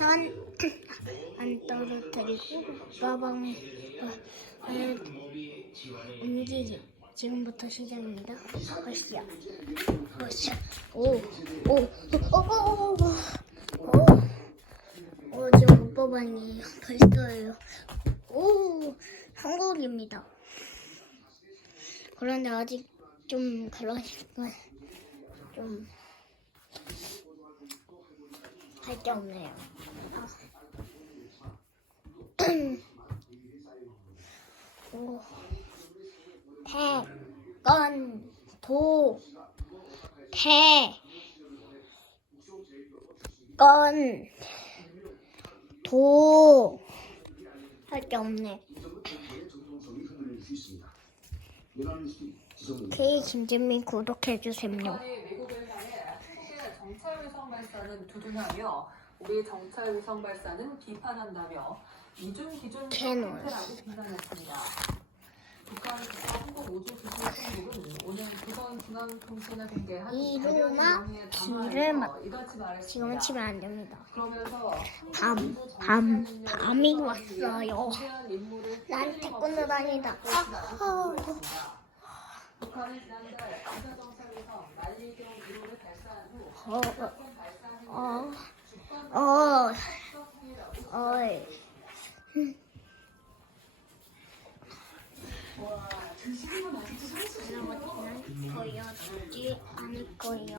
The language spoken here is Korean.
우선 안 떨어뜨리고 빠방 어, 움직임 지금부터 시작입니다. 어시야, 어시야, 오, 오, 오, 오, 오, 오, 오, 지금 못 뽑았네요. 벌써요. 오, 한국입니다. 그런데 아직 좀 그러니까 좀 할 게 없네요. 오, 태건 도, 태, 건, 도, 할 게 없네. K 김진민 구독해주세요. 위성 발사는 두둔하며 우리 정찰 위성 발사는 비판한다며 이중 기준. 상태라고 비난했습니다. 북한 국가 한국 우주 기술 총국은 오늘 조선중앙통신에 공개한 이루마 길을 말했습니다. 지금은 치면 안 됩니다. 그러면서 밤, 밤, 밤이 왔어요. 난 태권도 다니다. 했습니다. 북한은 지난달 인사정찰위성 난리경 1호를 발사한 후 어, 어, 보여주지 않을 거예요.